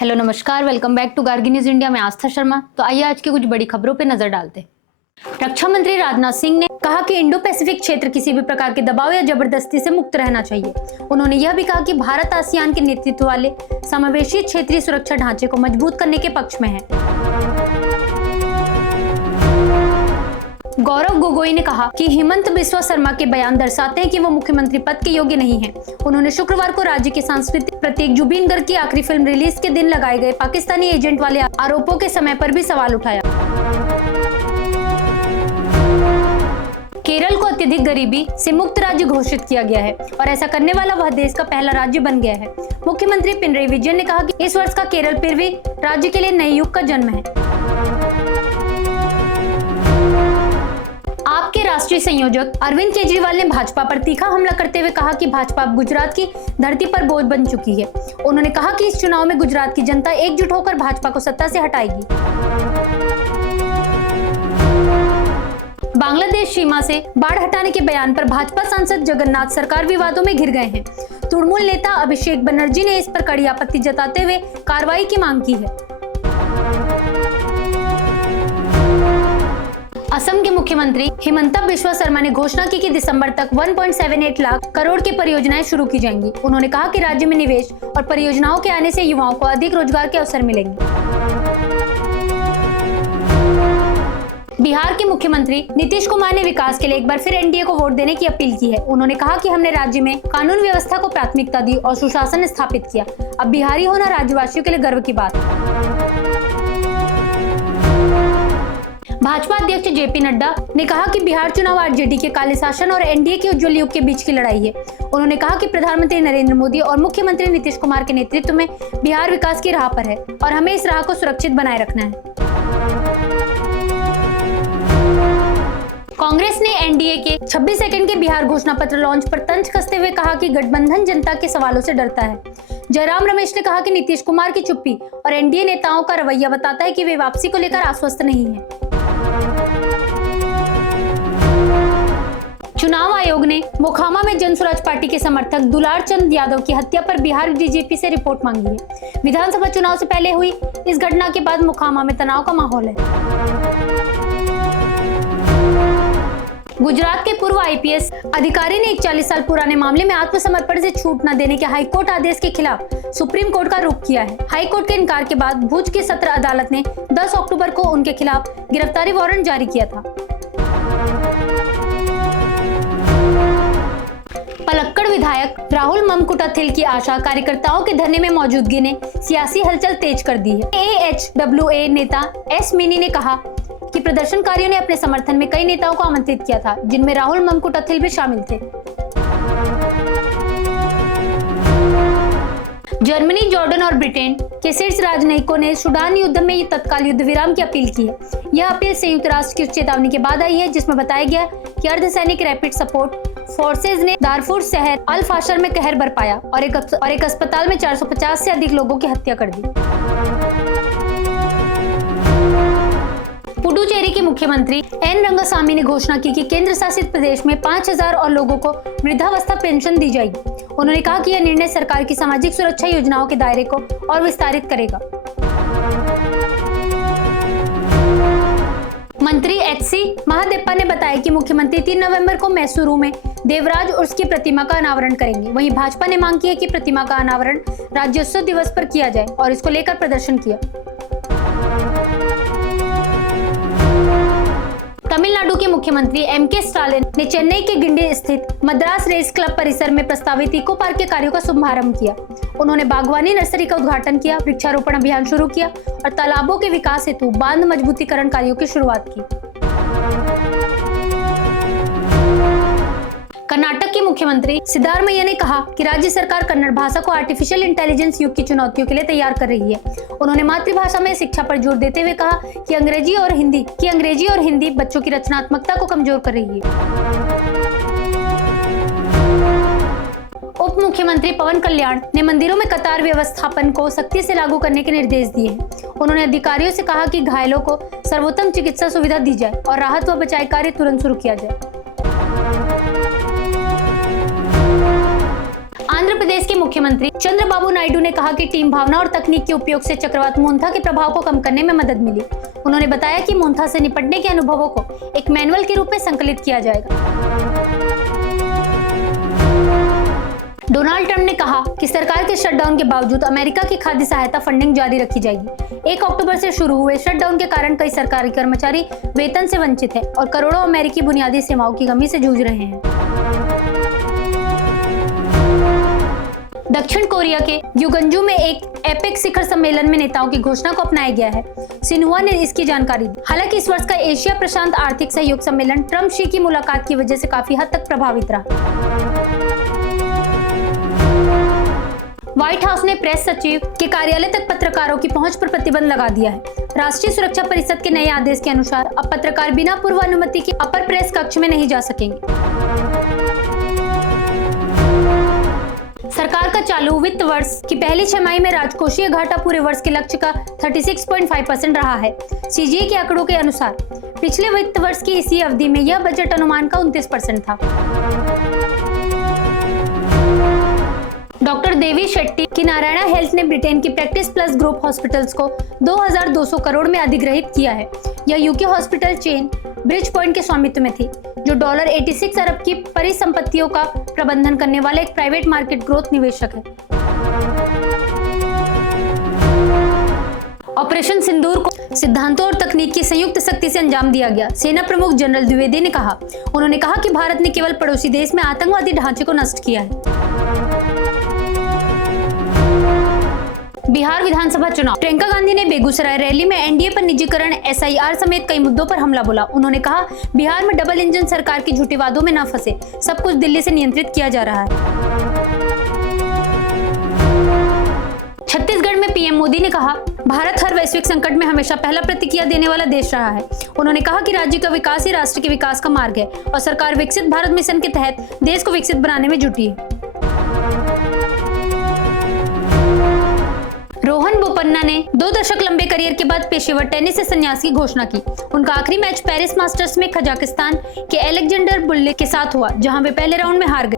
Hello नमस्कार, welcome back to Gargi news India. मैं आस्था शर्मा। तो आइए आज की कुछ बड़ी खबरों पे नजर डालते हैं। रक्षा मंत्री राजनाथ सिंह ने कहा कि इंडो पैसिफिक क्षेत्र किसी भी प्रकार के दबाव या जबरदस्ती से मुक्त रहना चाहिए। उन्होंने यह भी कहा कि भारत आसियान के नेतृत्व वाले समावेशी क्षेत्रीय सुरक्षा ढांचे को मजबूत करने के पक्ष में है। गौरव गोगोई ने कहा कि हेमंत बिस्वा शर्मा के बयान दर्शाते हैं कि वो मुख्यमंत्री पद के योग्य नहीं हैं। उन्होंने शुक्रवार को राज्य के सांस्कृतिक प्रतीक जुबीन गर्ग की आखिरी फिल्म रिलीज के दिन लगाए गए पाकिस्तानी एजेंट वाले आरोपों के समय पर भी सवाल उठाया। केरल को अत्यधिक गरीबी से मुक्त राज्य घोषित किया गया है और ऐसा करने वाला वह देश का पहला राज्य बन गया है। मुख्यमंत्री पिनरई विजयन ने कहा कि इस वर्ष का केरल फिर भी राज्य के लिए नए युग का जन्म है। आप के राष्ट्रीय संयोजक अरविंद केजरीवाल ने भाजपा पर तीखा हमला करते हुए कहा कि भाजपा अब गुजरात की धरती पर बोझ बन चुकी है। उन्होंने कहा कि इस चुनाव में गुजरात की जनता एकजुट होकर भाजपा को सत्ता से हटाएगी। बांग्लादेश सीमा से बाढ़ हटाने के बयान पर भाजपा सांसद जगन्नाथ सरकार विवादों में घिर गए हैं। तृणमूल नेता अभिषेक बनर्जी ने इस पर कड़ी आपत्ति जताते हुए कार्रवाई की मांग की है। असम के मुख्यमंत्री हेमंता बिस्वा शर्मा ने घोषणा की कि दिसंबर तक 1.78 लाख करोड़ की परियोजनाएं शुरू की जाएंगी। उन्होंने कहा कि राज्य में निवेश और परियोजनाओं के आने से युवाओं को अधिक रोजगार के अवसर मिलेंगे। बिहार के मुख्यमंत्री नीतीश कुमार ने विकास के लिए एक बार फिर एनडीए को वोट देने की अपील की है। उन्होंने कहा कि हमने राज्य में कानून व्यवस्था को प्राथमिकता दी और सुशासन स्थापित किया। अब बिहारी होना राज्यवासियों के लिए गर्व की बात है। भाजपा अध्यक्ष जेपी नड्डा ने कहा कि बिहार चुनाव आरजेडी के काले शासन और एनडीए के उज्जवल युग के बीच की लड़ाई है। उन्होंने कहा कि प्रधानमंत्री नरेंद्र मोदी और मुख्यमंत्री नीतीश कुमार के नेतृत्व में बिहार विकास की राह पर है और हमें इस राह को सुरक्षित बनाए रखना है। कांग्रेस ने एनडीए के 26 सेकंड के बिहार घोषणा पत्र लॉन्च पर तंज कसते हुए कहा कि गठबंधन जनता के सवालों से डरता है। जयराम रमेश ने कहा कि नीतीश कुमार की चुप्पी और एनडीए नेताओं का रवैया बताता है कि वे वापसी को लेकर आश्वस्त नहीं हैं। चुनाव आयोग ने मोखामा में जनसुराज पार्टी के समर्थक दुलार चंद यादव की हत्या पर बिहार डीजीपी से रिपोर्ट मांगी है। विधानसभा चुनाव से पहले हुई इस घटना के बाद मोखामा में तनाव का माहौल है। गुजरात के पूर्व आईपीएस अधिकारी ने एक 40 साल पुराने मामले में आत्मसमर्पण से छूट न देने के हाईकोर्ट आदेश के खिलाफ सुप्रीम कोर्ट का रुख किया है। हाईकोर्ट के इनकार के बाद भुज की सत्र अदालत ने 10 अक्टूबर को उनके खिलाफ गिरफ्तारी वारंट जारी किया था। पलक्कड़ विधायक राहुल ममकुटाथिल की आशा कार्यकर्ताओं के धरने में मौजूदगी ने सियासी हलचल तेज कर दी है। AHWA नेता एस मिनी ने कहा कि प्रदर्शनकारियों ने अपने समर्थन में कई नेताओं को आमंत्रित किया था, जिनमें राहुल ममकुटाथिल भी शामिल थे। जर्मनी, जॉर्डन और ब्रिटेन के शीर्ष राजनयिकों ने सूडान युद्ध में तत्काल युद्ध विराम की अपील की है। यह अपील संयुक्त राष्ट्र की चेतावनी के बाद आई है, जिसमें बताया गया कि अर्धसैनिक रैपिड सपोर्ट फोर्सेज ने दारफुर शहर अल फाशर में कहर बरपाया और एक अस्पताल में 450 से अधिक लोगों की हत्या कर दी। पुडुचेरी के मुख्यमंत्री एन रंगासामी ने घोषणा की कि केंद्र शासित प्रदेश में 5000 और लोगों को वृद्धावस्था पेंशन दी जाएगी। उन्होंने कहा कि यह निर्णय सरकार की सामाजिक सुरक्षा योजनाओं के दायरे को और विस्तारित करेगा। मंत्री एचसी महादेप्पा ने बताया कि मुख्यमंत्री 3 नवंबर को मैसूरू में देवराज उर्स की प्रतिमा का अनावरण करेंगे। वहीं भाजपा ने मांग की है कि प्रतिमा का अनावरण राज्योत्सव दिवस पर किया जाए और इसको लेकर प्रदर्शन किया। तमिलनाडु के मुख्यमंत्री एमके स्टालिन ने चेन्नई के गिंडी स्थित मद्रास रेस क्लब परिसर में प्रस्तावित इको पार्क के कार्यों का शुभारंभ किया। उन्होंने बागवानी नर्सरी का उद्घाटन किया, वृक्षारोपण अभियान शुरू किया और तालाबों के विकास हेतु बांध मजबूतीकरण कार्यों की शुरुआत की। कर्नाटक के मुख्यमंत्री सिद्धारमैया ने कहा कि राज्य सरकार कन्नड़ भाषा को आर्टिफिशियल इंटेलिजेंस युग की चुनौतियों के लिए तैयार कर रही है। उन्होंने मातृभाषा में शिक्षा पर जोर देते हुए कहा कि अंग्रेजी और हिंदी बच्चों की रचनात्मकता को कमजोर कर रही है। उप मुख्यमंत्री पवन कल्याण ने मंदिरों में कतार व्यवस्थापन को सख्ती से लागू करने के निर्देश दिए हैं। उन्होंने अधिकारियों से कहा कि घायलों को सर्वोत्तम चिकित्सा सुविधा दी जाए और राहत व बचाव कार्य तुरंत शुरू किया जाए। आंध्र प्रदेश के मुख्यमंत्री चंद्रबाबू नायडू ने कहा कि टीम भावना और तकनीक के उपयोग से चक्रवात मोन्था के प्रभाव को कम करने में मदद मिली। उन्होंने बताया कि मोन्था से निपटने के अनुभवों को एक मैनुअल के रूप में संकलित किया जाएगा। डोनाल्ड ट्रंप ने कहा कि सरकार के शटडाउन के बावजूद अमेरिका की खाद्य सहायता फंडिंग जारी रखी जाएगी। 1 अक्टूबर से शुरू हुए शटडाउन के कारण कई सरकारी कर्मचारी वेतन से वंचित हैं और करोड़ों अमेरिकी बुनियादी सेवाओं की कमी से जूझ रहे हैं। दक्षिण कोरिया के युगंजू में एक एपेक शिखर सम्मेलन में नेताओं की घोषणा को अपनाया गया है। सिन्हुआ ने इसकी जानकारी दी। हालांकि इस वर्ष का एशिया प्रशांत आर्थिक सहयोग सम्मेलन ट्रंप शी की मुलाकात की वजह से काफी हद तक प्रभावित रहा। व्हाइट हाउस ने प्रेस सचिव के कार्यालय तक पत्रकारों की पहुंच पर प्रतिबंध लगा दिया है। राष्ट्रीय सुरक्षा परिषद के नए आदेश के अनुसार अब पत्रकार बिना पूर्व अनुमति के अपर प्रेस कक्ष में नहीं जा सकेंगे। सरकार का चालू वित्त वर्ष की पहली छमाही में राजकोषीय घाटा पूरे वर्ष के लक्ष्य का 36.5% रहा है। सीजीए के आंकड़ों के अनुसार पिछले वित्त वर्ष की इसी अवधि में यह बजट अनुमान का 29% था। डॉक्टर देवी शेट्टी की नारायणा हेल्थ ने ब्रिटेन की प्रैक्टिस प्लस ग्रुप हॉस्पिटल्स को 2200 करोड़ में अधिग्रहित किया है। यह UK hospital chain bridge point के स्वामित्व में थी, जो $86 अरब की परिसंपत्तियों का प्रबंधन करने वाला एक प्राइवेट मार्केट ग्रोथ निवेशक है। ऑपरेशन सिंदूर को सिद्धांतों और तकनीक की संयुक्त शक्ति से अंजाम दिया गया। सेना प्रमुख जनरल द्विवेदी ने कहा। उन्होंने कहा कि भारत ने केवल पड़ोसी देश में आतंकवादी ढांचे को नष्ट किया है। बिहार विधानसभा चुनाव। प्रियंका गांधी ने बेगूसराय रैली में एनडीए पर निजीकरण, एसआईआर समेत कई मुद्दों पर हमला बोला। उन्होंने कहा, बिहार में डबल इंजन सरकार की झूठे वादों में न फंसे, सब कुछ दिल्ली से नियंत्रित किया जा रहा है। छत्तीसगढ़ में पीएम मोदी ने कहा, भारत हर वैश्विक संकट में हमेशा पहला प्रतिक्रिया देने वाला देश रहा है। उन्होंने कहा कि राज्य का विकास ही राष्ट्र के विकास का मार्ग है और सरकार विकसित भारत मिशन के तहत देश को विकसित बनाने में जुटी है। रोहन बोपन्ना ने 2 दशक लंबे करियर के बाद पेशेवर टेनिस से संन्यास की घोषणा की। उनका आखिरी मैच पेरिस मास्टर्स में कजाकिस्तान के अलेक्जेंडर बुल्ले के साथ हुआ, जहां वे पहले राउंड में हार गए।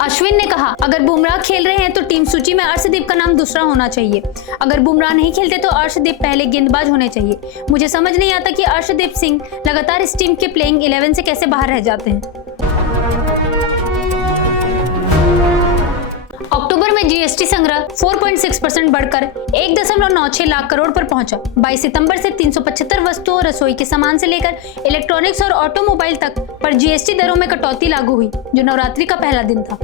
अश्विन ने कहा, अगर बुमराह खेल रहे हैं तो टीम सूची में अर्शदीप का नाम दूसरा होना चाहिए। अगर बुमराह नहीं खेलते तो अर्शदीप पहले गेंदबाज होने चाहिए। मुझे समझ नहीं आता कि अर्शदीप सिंह लगातार इस टीम के प्लेइंग 11 से कैसे बाहर रह जाते हैं। अक्टूबर में जीएसटी संग्रह 4.6% बढ़कर 1.96 लाख करोड़ पर पहुंचा। 22 सितंबर से 375 वस्तुओं, रसोई के सामान से लेकर इलेक्ट्रॉनिक्स और ऑटोमोबाइल तक पर जीएसटी दरों में कटौती लागू हुई, जो नवरात्रि का पहला दिन था।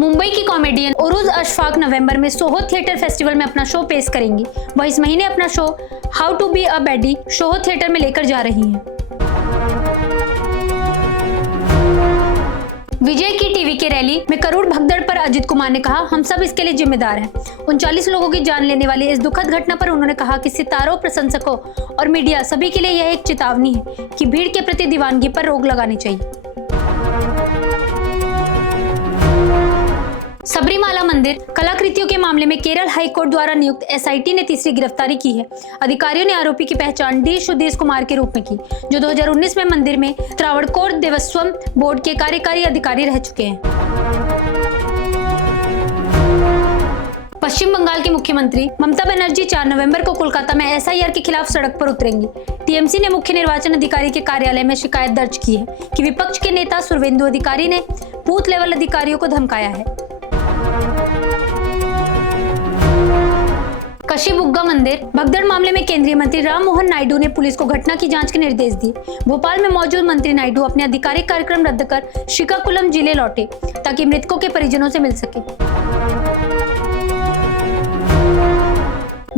मुंबई की कॉमेडियन उरुज अशफाक नवंबर में सोहो थिएटर फेस्टिवल में अपना शो पेश करेंगी। वह इस महीने अपना show how to be a baddie Soho theatre में लेकर जा रही हैं। विजय की टीवी के रैली में करोड़ भगदड़ पर अजित कुमार ने कहा, हम सब इसके लिए जिम्मेदार हैं। 39 लोगों की जान लेने वाली इस दुखद घटना पर उन्होंने कहा कि सितारों, प्रशंसकों और मीडिया सभी के लिए यह एक चेतावनी है कि भीड़ के प्रति दीवानगी पर रोक लगानी चाहिए। सबरीमाला मंदिर कलाकृतियों के मामले में केरल हाई कोर्ट द्वारा नियुक्त एसआईटी ने तीसरी गिरफ्तारी की है। अधिकारियों ने आरोपी की पहचान डी सुदेश कुमार के रूप में की, जो 2019 में मंदिर में त्रावणकोर देवस्थम बोर्ड के कार्यकारी अधिकारी रह चुके हैं। पश्चिम बंगाल की मुख्यमंत्री ममता बनर्जी 4 नवंबर को कोलकाता में एसआईआर के खिलाफ सड़क पर उतरेंगी। टीएमसी ने मुख्य निर्वाचन अधिकारी के कार्यालय में शिकायत दर्ज की है कि विपक्ष के नेता सुरवेंदु अधिकारी ने बूथ लेवल अधिकारियों को धमकाया है। कशीबुग्गा मंदिर भगदड़ मामले में केंद्रीय मंत्री राम मोहन नायडू ने पुलिस को घटना की जांच के निर्देश दिए। भोपाल में मौजूद मंत्री नायडू अपने आधिकारिक कार्यक्रम रद्द कर श्रीकाकुलम जिले लौटे ताकि मृतकों के परिजनों से मिल सके।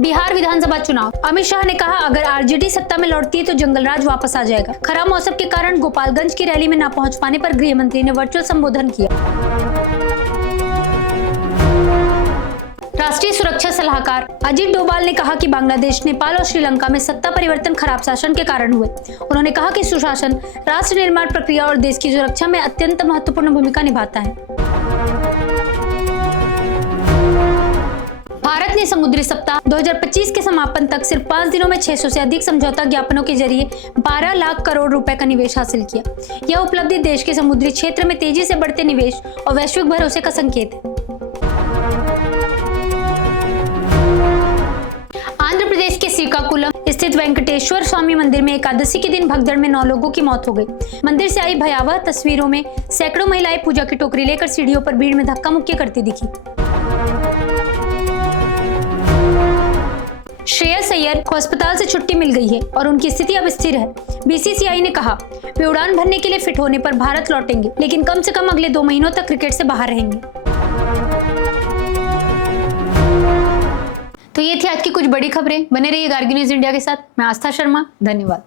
बिहार विधानसभा चुनाव। अमित शाह ने कहा, अगर आरजेडी सत्ता में लौटती है तो जंगलराज वापस आ जाएगा। खराब मौसम के कारण गोपालगंज की रैली में न पहुंच पाने पर गृह मंत्री ने वर्चुअल संबोधन किया। राष्ट्रीय सुरक्षा सलाहकार अजीत डोभाल ने कहा कि बांग्लादेश, नेपाल और श्रीलंका में सत्ता परिवर्तन खराब शासन के कारण हुए। उन्होंने कहा कि सुशासन राष्ट्र निर्माण प्रक्रिया और देश की सुरक्षा में अत्यंत महत्वपूर्ण भूमिका निभाता है। भारत ने समुद्री सप्ताह 2025 के समापन तक सिर्फ 5 दिनों में 600 से अधिक समझौता ज्ञापनों के जरिए 12 लाख करोड़ रुपए का निवेश हासिल किया। यह उपलब्धि देश के समुद्री क्षेत्र में तेजी से बढ़ते निवेश और वैश्विक भरोसे का संकेत है। आंध्र प्रदेश के श्रीकाकुलम स्थित वेंकटेश्वर स्वामी मंदिर में एकादशी के दिन भगदड़ में 9 लोगों की मौत हो गई। मंदिर से आई भयावह तस्वीरों में सैकड़ों महिलाएं पूजा की टोकरी लेकर सीढ़ियों पर भीड़ में धक्का मुक्की करती दिखी। श्रेयस अय्यर को अस्पताल से छुट्टी मिल गई है और उनकी स्थिति अब स्थिर है। बीसीसीआई ने कहा वे उड़ान भरने के लिए फिट होने पर भारत लौटेंगे, लेकिन कम से कम अगले 2 महीनों तक क्रिकेट से बाहर रहेंगे। तो ये थी आज की कुछ बड़ी खबरें। बने रहिए गार्गी न्यूज इंडिया के साथ। मैं आस्था शर्मा, धन्यवाद।